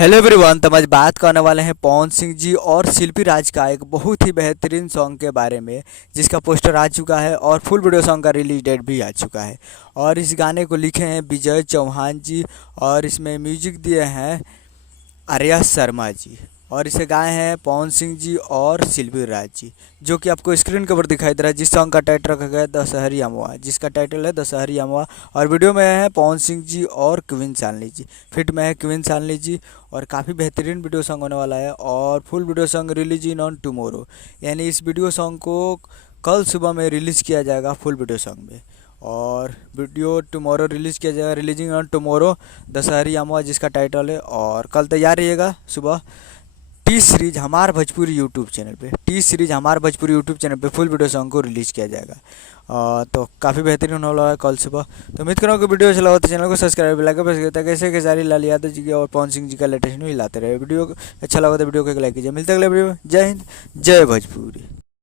Hello everyone. तो आज बात करने वाले हैं पवन सिंह जी और शिल्पी राज का एक बहुत ही बेहतरीन सॉन्ग के बारे में, जिसका पोस्टर आ चुका है और फुल वीडियो सॉन्ग का रिलीज डेट भी आ चुका है। और इस गाने को लिखे हैं विजय चौहान जी और इसमें म्यूजिक दिए हैं आर्या शर्मा जी और इसे गाए हैं पवन सिंह जी और शिल्पी राज जी, जो कि आपको स्क्रीन के ऊपर दिखाई दे रहा है। जिस सॉन्ग का टाइटल रखा गया है दशहरी अमवा, जिसका टाइटल है दशहरी अमवा। और वीडियो में है पवन सिंह जी और क्वीन शालिनी जी, फिट में है क्वीन शालिनी जी। और काफ़ी बेहतरीन वीडियो सॉन्ग होने वाला है और full video song release in on tomorrow, यानी इस वीडियो सॉन्ग को कल सुबह में रिलीज़ किया जाएगा फुल वीडियो सॉन्ग में। और वीडियो टुमारो रिलीज़ किया जाएगा, रिलीजिंग ऑन टुमारो दशहरी अमवा जिसका टाइटल है। और कल तैयार रहिएगा सुबह टी सीरीज हमार भोजपुरी यूट्यूब चैनल पे, टी सीरीज हमार भोजपुरी यूट्यूब चैनल पे फुल वीडियो सॉन्ग को रिलीज़ किया जाएगा। तो काफ़ी बेहतरीन होने वाला है कल सुबह। तो उम्मीद करूँ कि वीडियो अच्छा लगा तो चैनल को सब्सक्राइब लाइक कर ताकि ऐसे के सारी लाल यादव जी की और पवन सिंह जी का लेटेस्ट न्यूज़ लाते रहे। वीडियो अच्छा लगा तो वीडियो को एक लाइक कीजिए। मिलते अगले वीडियो। जय हिंद, जय भोजपुरी।